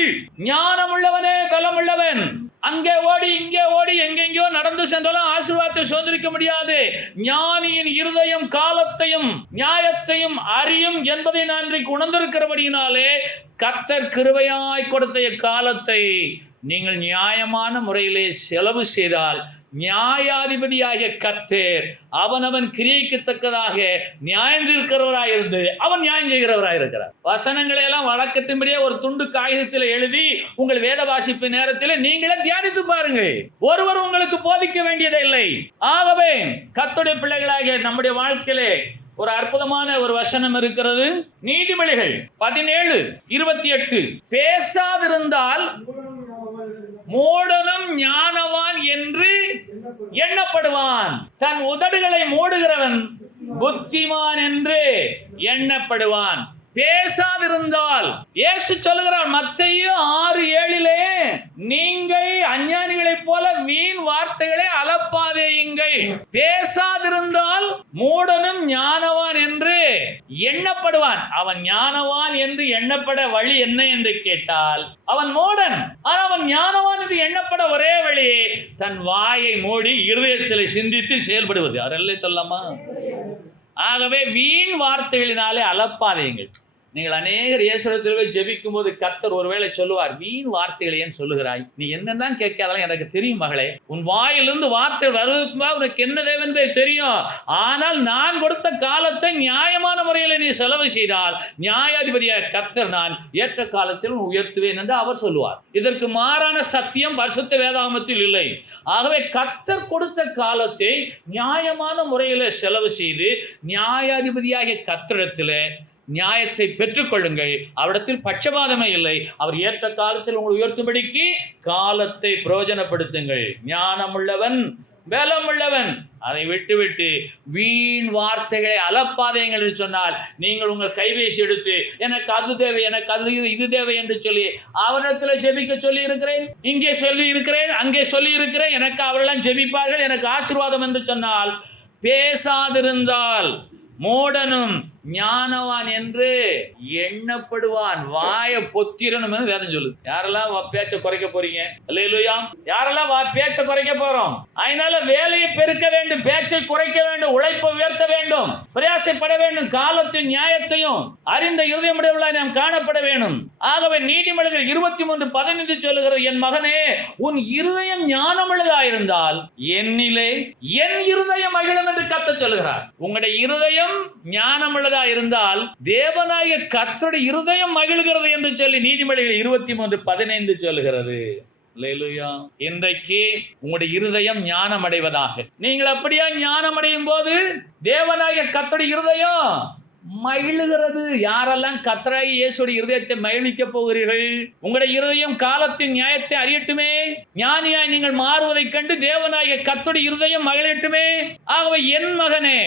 ஞானம் உள்ளவனே பலம் உள்ளவன். அங்கே ஓடி இங்கே ஓடி எங்கெங்கோ நடந்து சென்றாலும் ஆசீர்வாதத்தை சுதந்திரிக்க முடியாது. ஞானியின் இருதயம் காலத்தையும் நியாயத்தையும் அறியும் என்பதை நான் இன்றைக்கு உணர்ந்திருக்கிறபடியினாலே கர்த்தர் கிருபையாய் கொடுத்த காலத்தை நீங்கள் நியாயமான முறையிலே செலவு செய்தால் நியாயாதிபதியாகிய கர்த்தர் அவனவன் கிரியைக்கு தக்கதாக நியாயம் தீர்க்கிறவராயிருந்து அவன் நியாயம் செய்கிறவராயிருக்கிறார். வசனங்களை எல்லாம் வழக்கத்தின்படியே ஒரு துண்டு காகிதத்தில் எழுதி உங்கள் வேத வாசிப்பு நேரத்தில் நீங்களே தியானித்து பாருங்கள். ஒருவர் உங்களுக்கு போதிக்க வேண்டியதே இல்லை. ஆகவே கர்த்தருடைய பிள்ளைகளாகிய நம்முடைய வாழ்க்கையிலே ஒரு அற்புதமான ஒரு வசனம் இருக்கிறது. நீதிமொழிகள் 17:28 பேசாதிருந்தால் மூடனும் ஞானவான் என்று எண்ணப்படுவான், தன் உதடுகளை மூடுகிறவன் புத்திமான் என்று எண்ணப்படுவான். பேசாதிருந்தால் இயேசு சொல்லுகிறார் மத்தேயு 6:7 நீங்கள் அஞ்ஞானிகளைப் போல வீண் வார்த்தைகளை அலப்பாதேயுங்கள். பேசாதிருந்தால் மூடனும் ஞானவான் என்று எண்ணப்படுவான். அவன் ஞானவான் என்று எண்ணப்பட வழி என்ன என்று கேட்டால் அவன் மூடன். அவன் ஞானவான் என்று எண்ணப்பட ஒரே வழி தன் வாயை மூடி இருதயத்தில் சிந்தித்து செயல்படுவது. அதெல்லாம் சொல்லாமா? ஆகவே வீண் வார்த்தைகளினாலே அலப்பாதீங்கள். நீங்கள் அநேகர் இயேசுவிடத்தில் போய் ஜெபிக்கும் போது கர்த்தர் ஒருவேளை சொல்லுவார், வீண் வார்த்தைகளை ஏன் சொல்லுகிறாய்? நீ என்னதான் கேட்காதெல்லாம் எனக்கு தெரியும் மகளே. உன் வாயிலிருந்து வார்த்தை வருவதற்கு உனக்கு என்ன தேவன்பே தெரியும். ஆனால் நான் கொடுத்த காலத்தை நியாயமான முறையில் நீ செலவு செய்தால் நியாயாதிபதியாக கர்த்தர் நான் ஏற்ற காலத்தில் உயர்த்துவேன் என்று அவர் சொல்லுவார். இதற்கு மாறான சத்தியம் பரிசுத்த வேதாகமத்தில் இல்லை. ஆகவே கர்த்தர் கொடுத்த காலத்தை நியாயமான முறையில் செலவு செய்து நியாயாதிபதியாகிய கர்த்தரிடத்தில் நியாயத்தை பெற்றுக்கொள்ளுங்கள். அவரிடத்தில் பட்சபாதமே இல்லை. அவர் ஏற்ற காலத்தில் உங்களை உயர்த்தும்படிக்கு காலத்தை பிரயோஜனப்படுத்துங்கள். ஞானமுள்ளவன் பலமுள்ளவன். அதை விட்டுவிட்டு வீண் வார்த்தைகளை அலப்பாதீங்கள் என்று சொன்னால் நீங்கள் உங்கள் கைபேசி எடுத்து எனக்கு அது தேவை, எனக்கு அது இது தேவை என்று சொல்லி அவரிடத்தில் ஜெபிக்க சொல்லி இருக்கிறேன், இங்கே சொல்லி இருக்கிறேன், அங்கே சொல்லி இருக்கிறேன், எனக்கு அவரெல்லாம் ஜெபிப்பார்கள், எனக்கு ஆசீர்வாதம் என்று சொன்னால் பேசாதிருந்தால் மூடனும் ஞானவான் என்று எண்ணப்படுவான். வாய பொத்திரனும் வேதம் சொல்லுது. யாரெல்லாம் பேச்ச குறைக்க போறீங்க? அல்லேலூயா. யாரெல்லாம் பேச்ச குறைக்க போறோம்? அதனால வேலையை பெருக்க வேண்டும், பேச்சை குறைக்க வேண்டும், உழைப்பை உயர்த்த வேண்டும், பிரயாசப்பட வேண்டும், காலத்தின் நியாயத்தையும் அறிந்த இருதயமுடையவர்களாய் நாம் காணப்பட வேண்டும். ஆகவே நீதிமொழிகள் 23:15 சொல்லுகிறது, என் மகனே உன் இருதயம் ஞானமுள்ளதாயிருந்தால் என்னிலே என் இருதயம் மகிழும் என்று கர்த்தர் சொல்லுகிறார். உங்களுடைய இருதயம் ஞானமுள்ள இருந்தால் தேவனாகிய கர்த்தருடைய இருதயம் மகிழ்கிறது என்று சொல்லி நீதிமொழிகள் 23:15 சொல்லுகிறது. அல்லேலூயா. இன்றைக்கு உங்களுடைய இருதயம் ஞானம் அடைவதாக. நீங்கள் அப்படியா ஞானம் அடையும் போது தேவனாகிய கர்த்தருடைய இருதயம் மகிழுகிறது. யாரெல்லாம் கர்த்தராகிய இயேசுடைய இருதயத்தை மகிழ்விக்க போகிறீர்கள்? உங்களுடைய இருதயம் காலத்தின் நியாயத்தை அறியட்டுமே. ஞானியாய் நீங்கள் மாறுவதைக் கண்டு தேவனாகிய கர்த்தருடைய இருதயம் மகிழட்டுமே. ஆகவே என் மகனே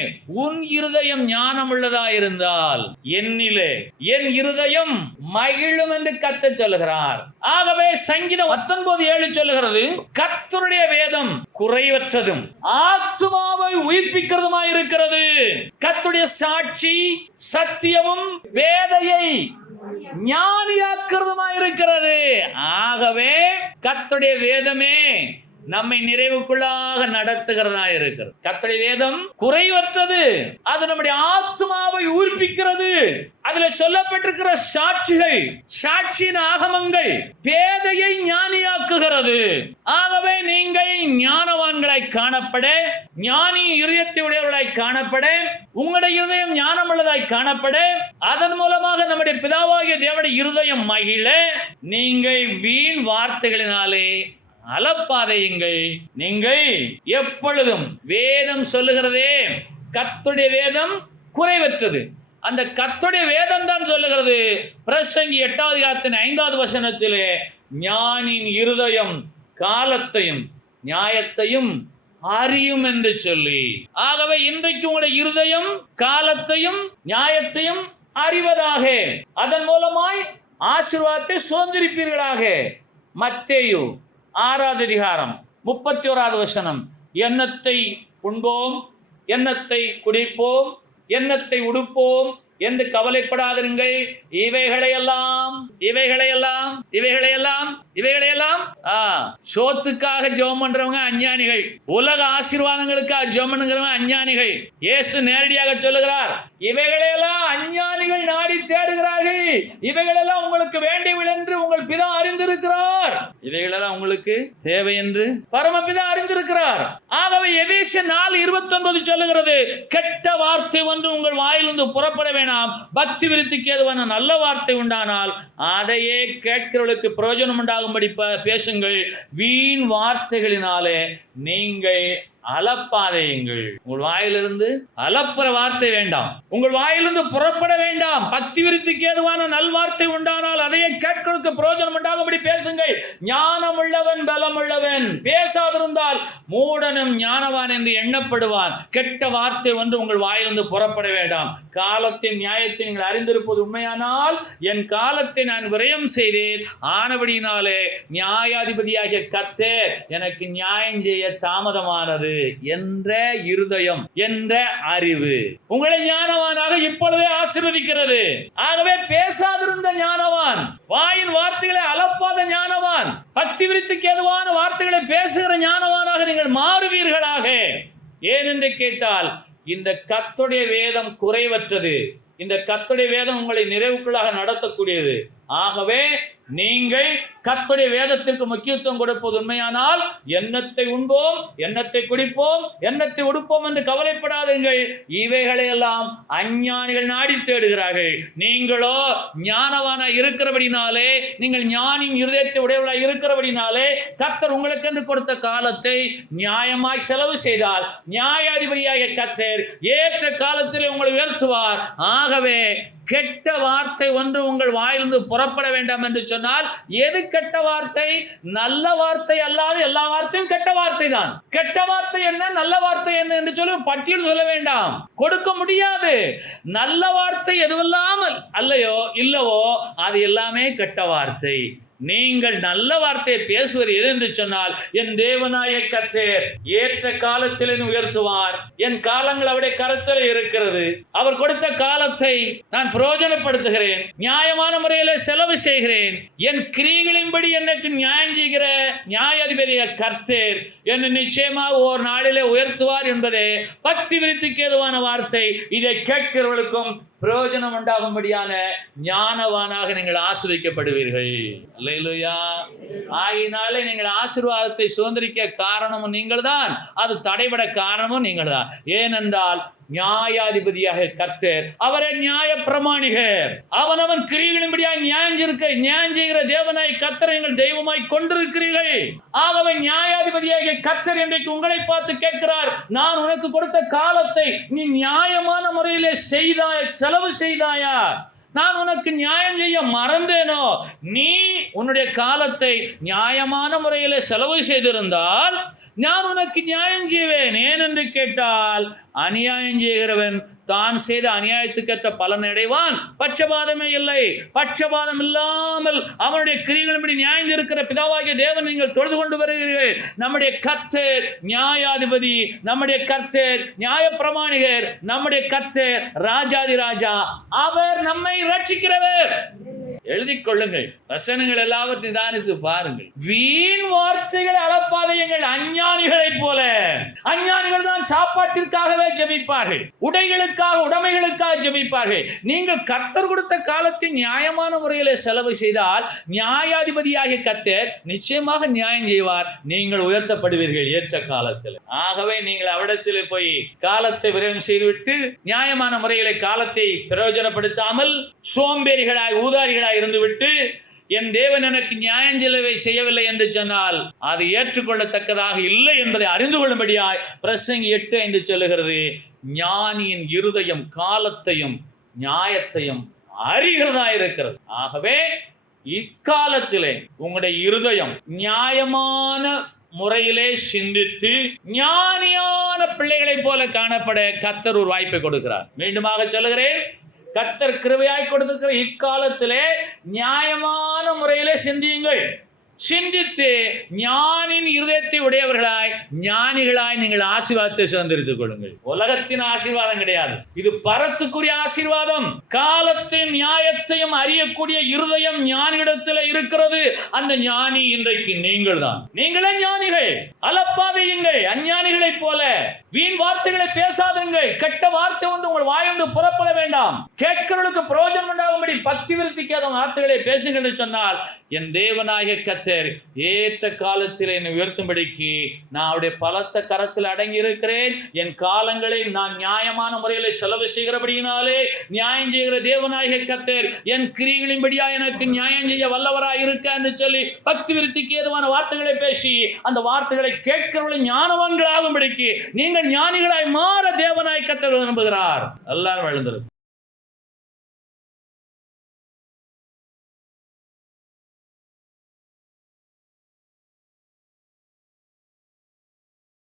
உன் இருதயம் ஞானம் உள்ளதாயிருந்தால் என்னிலே என் இருதயம் மகிழும் என்று கர்த்தர் சொல்லுகிறார். ஆகவே சங்கீதம் 19:7 சொல்லுகிறது, கர்த்தருடைய வேதம் குறைவற்றதும் ஆத்துமாவை உயிர்ப்பிக்கிறதுமாய் இருக்கிறது. கர்த்தருடைய சாட்சி சத்தியமும் வேதையை ஞானியாக்குறதுமாய் இருக்கிறது. ஆகவே கர்த்தருடைய வேதமே நம்மை நிறைவுக்குள்ளாக நடத்துகிறதா இருக்கிறது. கர்த்தருடைய வேதம் குறைவற்றது, அது நம்முடைய ஆத்மாவை உயிர்ப்பிக்கிறது. அதுல சொல்லப்பட்டிருக்கிற சாட்சிகள், சாட்சியின் ஆகமங்கள் பேதையை ஞானியாக்குகிறது. ஆகவே நீங்கள் ஞானவான்களாய் காணப்பட, ஞானி இருதயத்தை உடையவர்களாய் காணப்பட, உங்களுடைய இருதயம் ஞானமுள்ளதாய் காணப்பட, அதன் மூலமாக நம்முடைய பிதாவாகிய தேவனுடைய இருதயம் மகிழ, நீங்கள் வீண் வார்த்தைகளினாலே அலப்பாதையுங்கள். நீங்கள் எப்பொழுதும் வேதம் சொல்லுகிறதே, கர்த்தருடைய வேதம் குறைவற்றது. அந்த கர்த்தருடைய வேதம் தான் சொல்லுகிறது. பிரசங்கி 8வது அதிகாரத்தின் 5வது வசனத்திலே, ஞானியின் இருதயம் காலத்தையும் நியாயத்தையும் அறியும் என்று சொல்லி. ஆகவே இன்றைக்கு உங்களுடைய இருதயம் காலத்தையும் நியாயத்தையும் அறிவதாக, அதன் மூலமாய் ஆசீர்வாதத்தை சுதந்திரிப்பீர்களாக. மத்தேயு 6வது அதிகாரம் 31வது வசனம். எண்ணத்தை உண்போம், எண்ணத்தை குடிப்போம், எண்ணத்தை உடுப்போம் என்று கவலைப்படாதிருங்கள். இவைகளையெல்லாம் சோத்துக்காக ஜெபம் பண்றவங்க அஞ்ஞானிகள், உலக ஆசீர்வாதங்களுக்காக ஜெபம் பண்ணுகிறவங்க அஞ்ஞானிகள். இயேசு நேரடியாக சொல்லுகிறார், இவைகளையெல்லாம் அஞ்ஞானிகள் நாடி தேடுகிறார்கள். இவைகளெல்லாம் உங்களுக்கு வேண்டியவை என்று உங்கள் பிதா அறிந்திருக்கிறார். இவைகளெல்லாம் உங்களுக்கு தேவை என்று பரமபிதா அறிந்திருக்கிறார். ஆகவே எபேசியர் 4:29 சொல்லுகிறது, கெட்ட வார்த்தை ஒன்று உங்கள் வாயிலிருந்து புறப்பட வேண்டாம், பக்தி விருத்திக்கு ஏதுவான நல்ல வார்த்தை உண்டானால் அதையே கேட்கிறவர்களுக்கு பிரயோஜனம் உண்டாகும்படி பேசுங்கள். வீண் வார்த்தைகளினாலே நீங்கள் அலப்பாதையுங்கள். உங்கள் வாயிலிருந்து அலப்புற வார்த்தை வேண்டாம், உங்கள் வாயிலிருந்து புறப்பட வேண்டாம். பக்தி விருத்திக்கு ஏதுவான நல்வார்த்தை உண்டானால் அதையே கேட்கிறதுக்கு பிரயோஜனம் உண்டாகும்படி பேசுங்கள். ஞானம் உள்ளவன் பலம் உள்ளவன், பேசாதிருந்தால் மூடனும் ஞானவான் என்று எண்ணப்படுவான். கெட்ட வார்த்தை ஒன்று உங்கள் வாயிலிருந்து புறப்பட வேண்டாம். காலத்தின் நியாயத்தை நீங்கள் அறிந்திருப்பது உண்மையானால் என் காலத்தை நான் விரயம் செய்தேன், ஆனபடியினாலே நியாயாதிபதியாகிய கர்த்தர் எனக்கு நியாயம் செய்ய தாமதமானது என்ற இருதயம் என்ற அறிவு உங்களை ஞானவானாக இப்பொழுதே ஆசீர்வதிக்கிறது. ஆகவே பேசாதிருந்த ஞானவான், வாயின் வார்த்தைகளை அலப்பாத ஞானவான், பக்தி விருத்திக்கு ஏதுவான வார்த்தைகளை பேசுகிற ஞானவானாக நீங்கள் மாறுவீர்களாக. ஏனென்று கேட்டால் இந்த கர்த்தருடைய வேதம் குறைவற்றது. இந்த கர்த்தருடைய வேதம் உங்களை நிறைவுக்குள்ளாக நடத்தக்கூடியது. ஆகவே நீங்கள் கர்த்தருடைய வேதத்திற்கு முக்கியத்துவம் கொடுப்பது உண்மையானால் எண்ணத்தை உண்போம், எண்ணத்தை குடிப்போம், எண்ணத்தை உடுப்போம் என்று கவலைப்படாதீர்கள். இவைகளை எல்லாம் அஞ்ஞானிகள் நாடி தேடுகிறார்கள். நீங்களோ ஞானவான இருக்கிறபடினாலே, நீங்கள் ஞானின் இருதயத்தை உடையவர்களாக இருக்கிறபடினாலே கர்த்தர் உங்களுக்கு என்று கொடுத்த காலத்தை நியாயமாய் செலவு செய்தால் நியாயாதிபதியாக கர்த்தர் ஏற்ற காலத்தில் உங்களை உயர்த்துவார். ஆகவே கெட்ட வார்த்தை ஒன்று உங்கள் வாயிலிருந்து புறப்பட வேண்டாம் என்று சொன்னால் எது கெட்ட வார்த்தை? நல்ல வார்த்தை அல்லாத எல்லா வார்த்தையும் கெட்ட வார்த்தை தான். கெட்ட வார்த்தை என்ன, நல்ல வார்த்தை என்ன என்று சொல்லி பட்டியல் சொல்ல வேண்டாம், கொடுக்க முடியாது. நல்ல வார்த்தை எதுவெல்லாமல் இல்லவோ அது எல்லாமே கெட்ட வார்த்தை. நீங்கள் நல்ல வார்த்தையை பேசுவது எது என்று சொன்னால், என் தேவனாய கர்த்தர் ஏற்ற காலத்தில் உயர்த்துவார். என் காலங்கள் அவருடைய கரத்தில் இருக்கிறது. அவர் கொடுத்த காலத்தை நான் பிரயோஜனப்படுத்துகிறேன், நியாயமான முறையில் செலவு செய்கிறேன். என் கிரியைகளின்படி எனக்கு நியாயம் செய்கிற நியாயாதிபதிய கர்த்தர் என்னை நிச்சயமாக ஒரு நாளிலே உயர்த்துவார் என்பதே பக்தி விருத்திக்கு ஏதுவான வார்த்தை. இதை கேட்கிறவர்களுக்கும் பிரயோஜனம் உண்டாகும்படியான ஞானவானாக நீங்கள் ஆசீர்வதிக்கப்படுவீர்கள். அல்லேலூயா. ஆகினாலே நீங்கள் ஆசீர்வாதத்தை சுதந்திரிக்க காரணமும் நீங்கள் தான், அது தடைபட காரணமும் நீங்கள் தான். ஏனென்றால் நியாயாதிபதியாக கர்த்தர் அவரை நியாய பிரமாணிகர். அவனவன் கிரியைகளின்படியாக நியாயம் செய்கிற தேவனாய் கர்த்தரை நீங்கள் தெய்வமாய் கொண்டிருக்கிறீர்கள். ஆகவே நியாயாதிபதியாக கர்த்தர் இன்றைக்கு உங்களை பார்த்து கேட்கிறார், நான் உனக்கு கொடுத்த காலத்தை நீ நியாயமான முறையிலே செலவு செய்தாயா? நான் உனக்கு நியாயம் செய்ய மறந்தேனோ? நீ உன்னுடைய காலத்தை நியாயமான முறையில் செலவு செய்திருந்தால் நான் உனக்கு நியாயம் செய்வேன். ஏனென்று கேட்டால் அநியாயம் செய்கிறவன் தான் செய்த அநியாயத்துக்கேற்ற பலன் அடைவான். பட்சபாதமே இல்லை. பட்சபாதம் இல்லாமல் அவனுடைய கிரியைகளின்படி நியாயம் இருக்கிற பிதாவாகிய தேவன் நீங்கள் தொழுது கொண்டு வருகிறீர்கள். நம்முடைய கர்த்தர் நியாயாதிபதி, நம்முடைய கர்த்தர் நியாய பிரமாணிகர், நம்முடைய கர்த்தர் ராஜாதி ராஜா. அவர் நம்மை ரட்சிக்கிறவர். எழுதிக் கொள்ளுங்கள், வசனங்கள் எல்லாவற்றையும் நிதானித்து பாருங்கள். வீண் வார்த்தைகளை அளப்பாதையுங்கள். அஞ்ஞானிகளைப் போல, அஞ்ஞானிகள் தான் சாப்பாட்டிற்காகவே ஜெபிப்பார்கள், உடைகளுக்காக உடைமைகளுக்காக ஜெபிப்பார்கள். நீங்கள் கர்த்தர் கொடுத்த காலத்தில் நியாயமான முறையில் செலவு செய்தால் நியாயாதிபதியாகிய கர்த்தர் நிச்சயமாக நியாயம் செய்வார். நீங்கள் உயர்த்தப்படுவீர்கள் ஏற்ற காலத்தில். ஆகவே நீங்கள் அவ்விடத்தில் போய் காலத்தை விரயம் செய்துவிட்டு நியாயமான முறையில் காலத்தை பிரயோஜனப்படுத்தாமல் சோம்பேறிகளாய் ஊதாரிகளாய் இருந்துவிட்டு என் தேவன் எனக்கு நியாயம் செய்யவில்லை என்று சொன்னால் அது ஏற்றுக்கொள்ளத்தக்கதாக இல்லை என்பதை அறிந்து கொள்ளும்படியாய் பிரசங்கி 8:5 சொல்லுகிறது, ஞானியின் இருதயம் காலத்தையும் நியாயத்தையும் அறிகிறதா இருக்கிறது. ஆகவே இக்காலத்திலே உங்களுடைய இருதயம் நியாயமான முறையிலே சிந்தித்து ஞானியான பிள்ளைகளைப் போல காணப்பட கர்த்தர் ஒரு வாய்ப்பை கொடுக்கிறார். மீண்டுமாக சொல்லுகிறேன், கர்த்தர் கிருபையாய் கொடுத்திருக்கிற இக்காலத்திலே நியாயமான முறையிலே சிந்தியுங்கள். சிந்தித்து ஞானின் இருதயத்தை உடையவர்களாய் ஞானிகளாய் நீங்கள் ஆசீர்வாதத்தை சுதந்திரித்துக் கொள்ளுங்கள். உலகத்தின் ஆசீர்வாதம் கிடையாது, இது பரத்துக்குரிய ஆசீர்வாதம். காலத்தின் நியாயத்தையும் அறியக்கூடிய இருதயம் ஞானியிடத்தில் இருக்கிறது. அந்த ஞானி இன்றைக்கு நீங்கள் தான். நீங்களே ஞானிகள். அலப்பாதையுங்கள், அஞ்ஞானிகளைப் போல வீண் வார்த்தைகளை பேசாதீர்கள். கெட்ட வார்த்தை ஒன்று உங்கள் வாயொன்று புறப்பட வேண்டாம். கேட்கிறவர்களுக்கு பிரயோஜனம் உண்டாகும்படி பக்தி விருத்திக்காத வார்த்தைகளை பேசுங்கள் என்று சொன்னால், என் தேவனாகிய கர்த்தர் ஏற்ற காலத்தில் என்னை உயர்த்தும்படிக்கு நான் அவருடைய பலத்த கரத்தில் அடங்கி இருக்கிறேன். என் காலங்களை நான் நியாயமான முறையில் செலவு செய்கிறபடியினாலே நியாயம் செய்கிற தேவனாகிய கர்த்தர் என் கிரியைகளின்படியா எனக்கு நியாயம் செய்ய வல்லவராய் இருக்க என்று சொல்லி பக்தி விருத்திக்கு ஏதுவான வார்த்தைகளை பேசி அந்த வார்த்தைகளை கேட்கிறவர்கள் ஞானவான்களாகும்படிக்கு நீங்கள் ஞானிகளாய் மாற தேவனாய் கர்த்தர் விரும்புகிறார். எல்லாரும் எழுந்திருக்கும்.